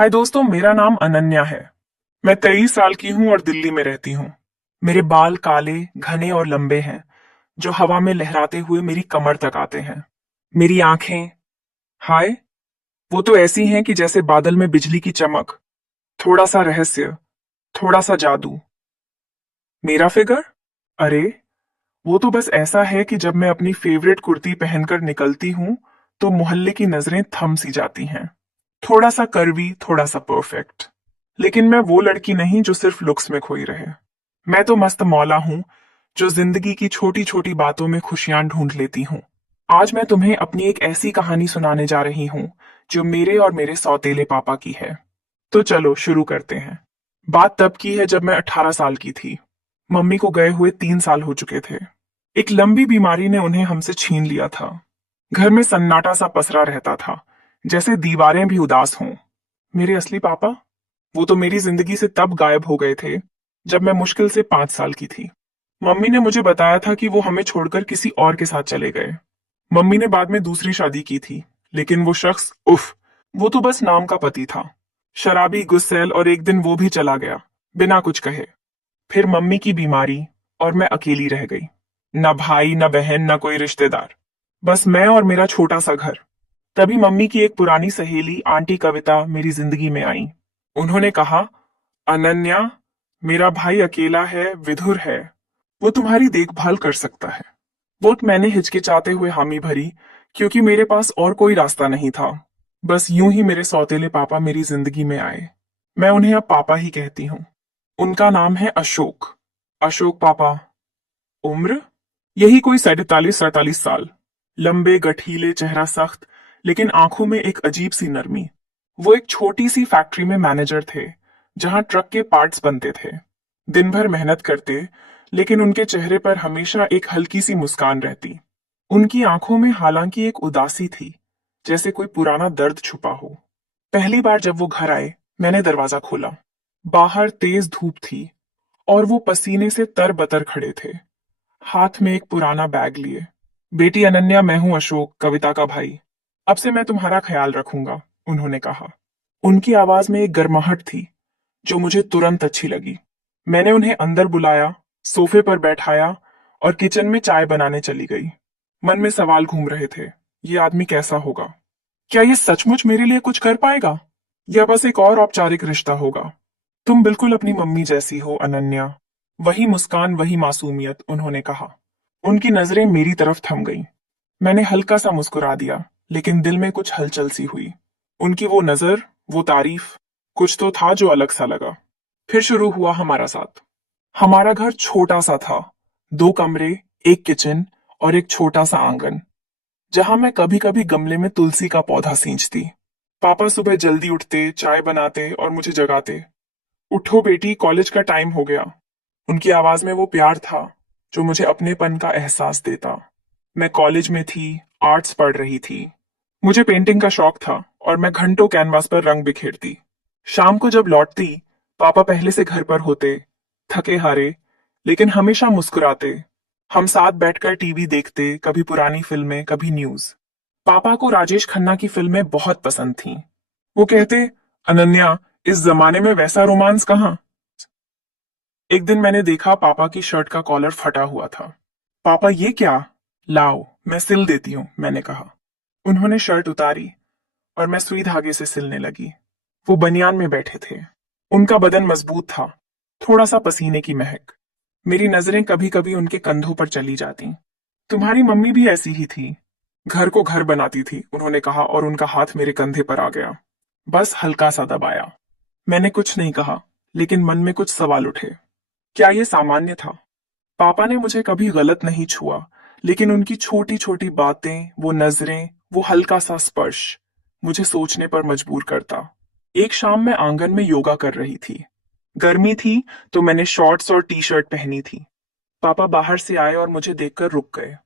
हाय दोस्तों, मेरा नाम अनन्या है। मैं 23 साल की हूँ और दिल्ली में रहती हूँ। मेरे बाल काले, घने और लंबे हैं, जो हवा में लहराते हुए मेरी कमर तक आते हैं। मेरी आंखें, हाय, वो तो ऐसी हैं कि जैसे बादल में बिजली की चमक। थोड़ा सा रहस्य, थोड़ा सा जादू। मेरा फिगर, अरे, वो तो बस ऐसा है कि जब मैं अपनी फेवरेट कुर्ती पहनकर निकलती हूँ तो मोहल्ले की नजरें थम सी जाती हैं। थोड़ा सा कर्वी, थोड़ा सा परफेक्ट। लेकिन मैं वो लड़की नहीं जो सिर्फ लुक्स में खोई रहे। मैं तो मस्त मौला हूँ, जो जिंदगी की छोटी छोटी बातों में खुशियां ढूंढ लेती हूँ। आज मैं तुम्हें अपनी एक ऐसी कहानी सुनाने जा रही हूँ जो मेरे और मेरे सौतेले पापा की है। तो चलो शुरू करते हैं। बात तब की है जब मैं 18 साल की थी। मम्मी को गए हुए 3 साल हो चुके थे। एक लंबी बीमारी ने उन्हें हमसे छीन लिया था। घर में सन्नाटा सा पसरा रहता था, जैसे दीवारें भी उदास हों। मेरे असली पापा, वो तो मेरी जिंदगी से तब गायब हो गए थे जब मैं मुश्किल से 5 साल की थी। मम्मी ने मुझे बताया था कि वो हमें छोड़कर किसी और के साथ चले गए। मम्मी ने बाद में दूसरी शादी की थी, लेकिन वो शख्स, उफ, वो तो बस नाम का पति था। शराबी, गुस्सैल, और एक दिन वो भी चला गया बिना कुछ कहे। फिर मम्मी की बीमारी और मैं अकेली रह गई। न भाई, न बहन, न कोई रिश्तेदार। बस मैं और मेरा छोटा सा घर। तभी मम्मी की एक पुरानी सहेली आंटी कविता मेरी जिंदगी में आई। उन्होंने कहा, अनन्या, मेरा भाई अकेला है, विधुर है। वो तुम्हारी देखभाल कर सकता है। वो मैंने हिचकिचाते हुए हामी भरी, क्योंकि मेरे पास और कोई रास्ता नहीं था। बस यूं ही मेरे सौतेले पापा मेरी जिंदगी में आए। मैं उन्हें अब पापा ही कहती हूँ। उनका नाम है अशोक। अशोक पापा। उम्र, यही कोई 47-48 साल। लंबे, गठीले, चेहरा सख्त, लेकिन आंखों में एक अजीब सी नरमी। वो एक छोटी सी फैक्ट्री में मैनेजर थे, जहां ट्रक के पार्ट्स बनते थे। दिन भर मेहनत करते, लेकिन उनके चेहरे पर हमेशा एक हल्की सी मुस्कान रहती। उनकी आंखों में हालांकि एक उदासी थी, जैसे कोई पुराना दर्द छुपा हो। पहली बार जब वो घर आए, मैंने दरवाजा खोला। बाहर तेज धूप थी और वो पसीने से तरबतर खड़े थे, हाथ में एक पुराना बैग लिए। बेटी अनन्या, मैं हूं अशोक, कविता का भाई। अब से मैं तुम्हारा ख्याल रखूंगा, उन्होंने कहा। उनकी आवाज में एक गर्माहट थी जो मुझे तुरंत अच्छी लगी। मैंने उन्हें अंदर बुलाया, सोफे पर बैठाया और किचन में चाय बनाने चली गई। मन में सवाल घूम रहे थे। ये आदमी कैसा होगा? क्या ये सचमुच मेरे लिए कुछ कर पाएगा, या बस एक और औपचारिक रिश्ता होगा? तुम बिल्कुल अपनी मम्मी जैसी हो अनन्या। वही मुस्कान, वही मासूमियत, उन्होंने कहा। उनकी नजरें मेरी तरफ थम गईं। मैंने हल्का सा मुस्कुरा दिया, लेकिन दिल में कुछ हलचल सी हुई। उनकी वो नजर, वो तारीफ, कुछ तो था जो अलग सा लगा। फिर शुरू हुआ हमारा साथ। हमारा घर छोटा सा था। 2 कमरे, एक किचन और एक छोटा सा आंगन, जहां मैं कभी कभी गमले में तुलसी का पौधा सींचती। पापा सुबह जल्दी उठते, चाय बनाते और मुझे जगाते। उठो बेटी, कॉलेज का टाइम हो गया। उनकी आवाज में वो प्यार था जो मुझे अपनेपन का एहसास देता। मैं कॉलेज में थी, आर्ट्स पढ़ रही थी। मुझे पेंटिंग का शौक था और मैं घंटों कैनवास पर रंग बिखेरती। शाम को जब लौटती, पापा पहले से घर पर होते, थके हारे, लेकिन हमेशा मुस्कुराते। हम साथ बैठकर टीवी देखते, कभी पुरानी फिल्में, कभी न्यूज। पापा को राजेश खन्ना की फिल्में बहुत पसंद थीं। वो कहते, अनन्या, इस जमाने में वैसा रोमांस कहाँ। एक दिन मैंने देखा पापा की शर्ट का कॉलर फटा हुआ था। पापा, ये क्या? लाओ, मैं सिल देती हूँ, मैंने कहा। उन्होंने शर्ट उतारी और मैं सुई धागे से सिलने लगी। वो बनियान में बैठे थे। उनका बदन मजबूत था, थोड़ा सा पसीने की महक। मेरी नजरें कभी कभी उनके कंधों पर चली जाती। तुम्हारी मम्मी भी ऐसी ही थी, घर को घर बनाती थी, उन्होंने कहा, और उनका हाथ मेरे कंधे पर आ गया। बस हल्का सा दबाया। मैंने कुछ नहीं कहा, लेकिन मन में कुछ सवाल उठे। क्या ये सामान्य था? पापा ने मुझे कभी गलत नहीं छुआ, लेकिन उनकी छोटी छोटी बातें, वो नजरें, वो हल्का सा स्पर्श मुझे सोचने पर मजबूर करता। एक शाम मैं आंगन में योगा कर रही थी। गर्मी थी तो मैंने शॉर्ट्स और टी शर्ट पहनी थी। पापा बाहर से आए और मुझे देखकर रुक गए।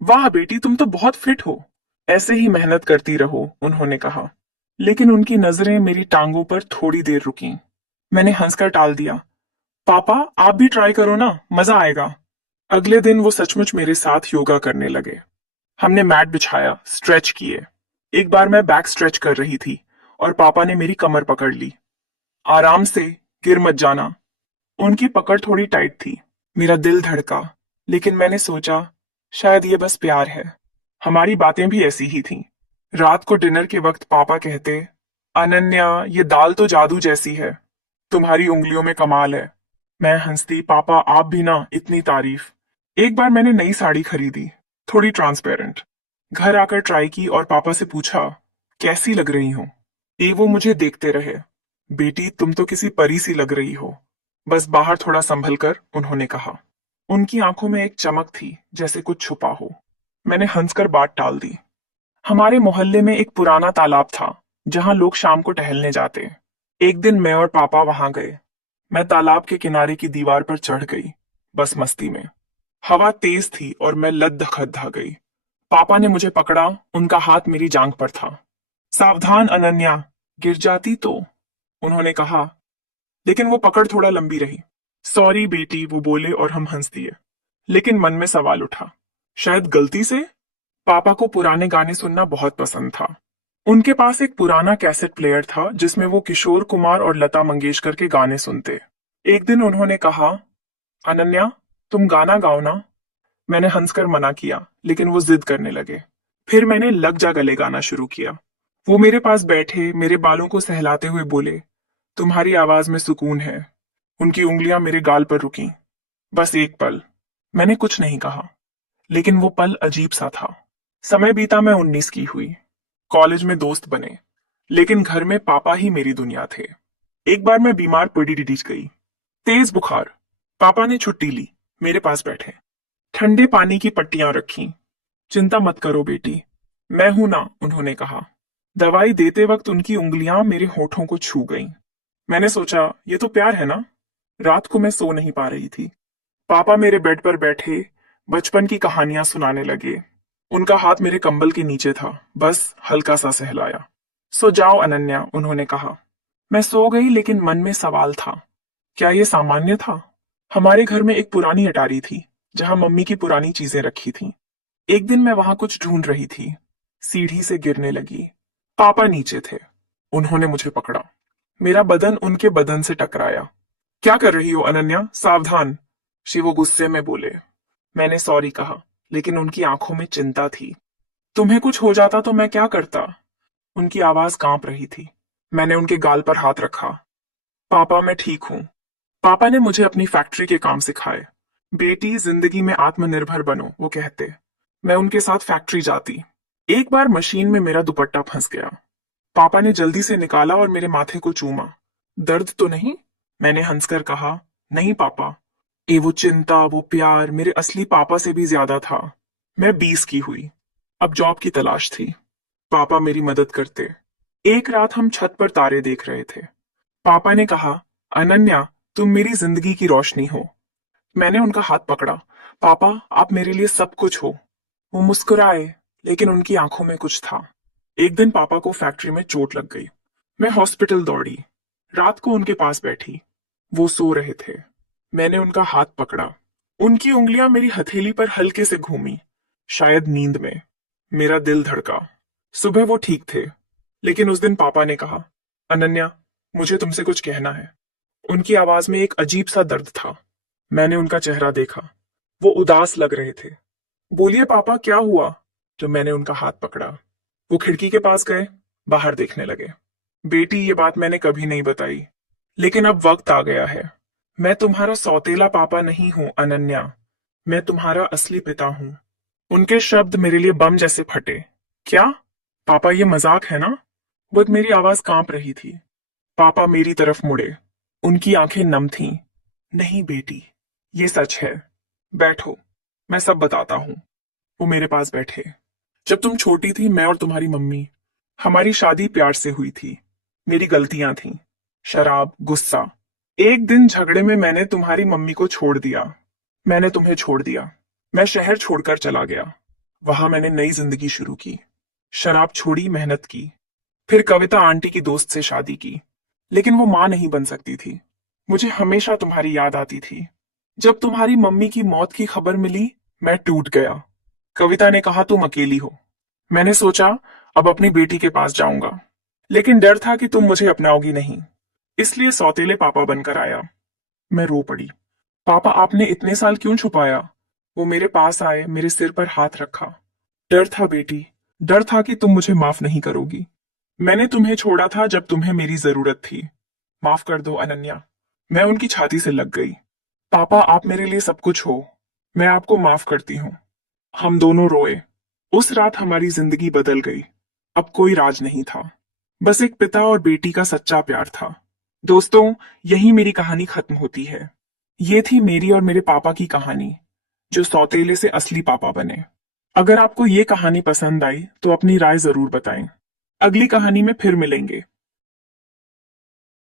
वाह बेटी, तुम तो बहुत फिट हो। ऐसे ही मेहनत करती रहो, उन्होंने कहा। लेकिन उनकी नजरें मेरी टांगों पर थोड़ी देर रुकीं। मैंने हंसकर टाल दिया। पापा, आप भी ट्राई करो ना, मजा आएगा। अगले दिन वो सचमुच मेरे साथ योगा करने लगे। हमने मैट बिछाया, स्ट्रेच किए। एक बार मैं बैक स्ट्रेच कर रही थी और पापा ने मेरी कमर पकड़ ली। आराम से, गिर मत जाना। उनकी पकड़ थोड़ी टाइट थी। मेरा दिल धड़का, लेकिन मैंने सोचा शायद ये बस प्यार है। हमारी बातें भी ऐसी ही थीं। रात को डिनर के वक्त पापा कहते, अनन्या, ये दाल तो जादू जैसी है। तुम्हारी उंगलियों में कमाल है। मैं हंसती, पापा आप भी ना, इतनी तारीफ। एक बार मैंने नई साड़ी खरीदी, थोड़ी ट्रांसपेरेंट। घर आकर ट्राई की और पापा से पूछा, कैसी लग रही हूं? वो मुझे देखते रहे। बेटी, तुम तो किसी परी सी लग रही हो। बस बाहर थोड़ा संभल कर, उन्होंने कहा। उनकी आंखों में एक चमक थी, जैसे कुछ छुपा हो। मैंने हंसकर बात टाल दी। हमारे मोहल्ले में एक पुराना तालाब था, जहां लोग शाम को टहलने जाते। एक दिन मैं और पापा वहां गए। मैं तालाब के किनारे की दीवार पर चढ़ गई, बस मस्ती में। हवा तेज थी और मैं लद्दखद्दा गई। पापा ने मुझे पकड़ा, उनका हाथ मेरी जांघ पर था। सावधान अनन्या, गिर जाती तो, उन्होंने कहा। लेकिन वो पकड़ थोड़ा लंबी रही। सॉरी बेटी, वो बोले और हम हंस दिए। लेकिन मन में सवाल उठा, शायद गलती से। पापा को पुराने गाने सुनना बहुत पसंद था। उनके पास एक पुराना कैसेट प्लेयर था जिसमें वो किशोर कुमार और लता मंगेशकर के गाने सुनते। एक दिन उन्होंने कहा, अनन्या, तुम गाना गाओ ना। मैंने हंसकर मना किया, लेकिन वो जिद करने लगे। फिर मैंने लग जा गले गाना शुरू किया। वो मेरे पास बैठे, मेरे बालों को सहलाते हुए बोले, तुम्हारी आवाज में सुकून है। उनकी उंगलियां मेरे गाल पर रुकीं। बस एक पल। मैंने कुछ नहीं कहा, लेकिन वो पल अजीब सा था। समय बीता, मैं 19 की हुई। कॉलेज में दोस्त बने, लेकिन घर में पापा ही मेरी दुनिया थे। एक बार मैं बीमार पड़ी गई, तेज बुखार। पापा ने छुट्टी ली, मेरे पास बैठे, ठंडे पानी की पट्टियां रखी। चिंता मत करो बेटी, मैं हूं ना, उन्होंने कहा। दवाई देते वक्त उनकी उंगलियां मेरे होठों को छू गईं। मैंने सोचा, ये तो प्यार है ना। रात को मैं सो नहीं पा रही थी। पापा मेरे बेड पर बैठे बचपन की कहानियां सुनाने लगे। उनका हाथ मेरे कंबल के नीचे था, बस हल्का सा सहलाया। सो जाओ अनन्या, उन्होंने कहा। मैं सो गई, लेकिन मन में सवाल था, क्या ये सामान्य था? हमारे घर में एक पुरानी अटारी थी, जहां मम्मी की पुरानी चीजें रखी थीं। एक दिन मैं वहां कुछ ढूंढ रही थी, सीढ़ी से गिरने लगी। पापा नीचे थे। उन्होंने मुझे पकड़ा। मेरा बदन उनके बदन से टकराया। क्या कर रही हो अनन्या, सावधान, शिव गुस्से में बोले। मैंने सॉरी कहा, लेकिन उनकी आंखों में चिंता थी। तुम्हें कुछ हो जाता तो मैं क्या करता? उनकी आवाज कांप रही थी। मैंने उनके गाल पर हाथ रखा। पापा, मैं ठीक हूं। पापा ने मुझे अपनी फैक्ट्री के काम सिखाए। बेटी, जिंदगी में आत्मनिर्भर बनो, वो कहते। मैं उनके साथ फैक्ट्री जाती। एक बार मशीन में मेरा दुपट्टा फंस गया। पापा ने जल्दी से निकाला और मेरे माथे को चूमा। दर्द तो नहीं? मैंने हंसकर कहा, नहीं पापा। वो चिंता, वो प्यार मेरे असली पापा से भी ज्यादा था। मैं 20 की हुई। अब जॉब की तलाश थी। पापा मेरी मदद करते। एक रात हम छत पर तारे देख रहे थे। पापा ने कहा, अनन्या, तुम मेरी जिंदगी की रोशनी हो। मैंने उनका हाथ पकड़ा। पापा, आप मेरे लिए सब कुछ हो। वो मुस्कुराए, लेकिन उनकी आंखों में कुछ था। एक दिन पापा को फैक्ट्री में चोट लग गई। मैं हॉस्पिटल दौड़ी। रात को उनके पास बैठी। वो सो रहे थे। मैंने उनका हाथ पकड़ा। उनकी उंगलियां मेरी हथेली पर हल्के से घूमी, शायद नींद में। मेरा दिल धड़का। सुबह वो ठीक थे, लेकिन उस दिन पापा ने कहा, अनन्या, मुझे तुमसे कुछ कहना है। उनकी आवाज में एक अजीब सा दर्द था। मैंने उनका चेहरा देखा। वो उदास लग रहे थे। बोलिए पापा, क्या हुआ? जब मैंने उनका हाथ पकड़ा, वो खिड़की के पास गए, बाहर देखने लगे। बेटी, ये बात मैंने कभी नहीं बताई, लेकिन अब वक्त आ गया है। मैं तुम्हारा सौतेला पापा नहीं हूं अनन्या, मैं तुम्हारा असली पिता हूं। उनके शब्द मेरे लिए बम जैसे फटे। क्या? पापा, ये मजाक है ना? वो मेरी आवाज कांप रही थी। पापा मेरी तरफ मुड़े। उनकी आंखें नम थीं। नहीं बेटी, ये सच है। बैठो, मैं सब बताता हूं। वो मेरे पास बैठे। जब तुम छोटी थी, मैं और तुम्हारी मम्मी, हमारी शादी प्यार से हुई थी। मेरी गलतियां थीं, शराब, गुस्सा। एक दिन झगड़े में मैंने तुम्हारी मम्मी को छोड़ दिया। मैंने तुम्हें छोड़ दिया। मैं शहर छोड़कर चला गया। वहां मैंने नई जिंदगी शुरू की। शराब छोड़ी, मेहनत की। फिर कविता आंटी की दोस्त से शादी की। लेकिन वो मां नहीं बन सकती थी। मुझे हमेशा तुम्हारी याद आती थी। जब तुम्हारी मम्मी की मौत की खबर मिली, मैं टूट गया। कविता ने कहा, तुम अकेली हो। मैंने सोचा, अब अपनी बेटी के पास जाऊंगा। लेकिन डर था कि तुम मुझे अपनाओगी नहीं, इसलिए सौतेले पापा बनकर आया। मैं रो पड़ी। पापा, आपने इतने साल क्यों छुपाया? वो मेरे पास आए, मेरे सिर पर हाथ रखा। डर था बेटी, डर था कि तुम मुझे माफ नहीं करोगी। मैंने तुम्हें छोड़ा था जब तुम्हें मेरी जरूरत थी। माफ कर दो अनन्या। मैं उनकी छाती से लग गई। पापा, आप मेरे लिए सब कुछ हो। मैं आपको माफ करती हूँ। हम दोनों रोए। उस रात हमारी जिंदगी बदल गई। अब कोई राज नहीं था, बस एक पिता और बेटी का सच्चा प्यार था। दोस्तों, यही मेरी कहानी खत्म होती है। ये थी मेरी और मेरे पापा की कहानी, जो सौतेले से असली पापा बने। अगर आपको ये कहानी पसंद आई तो अपनी राय जरूर बताएं। अगली कहानी में फिर मिलेंगे।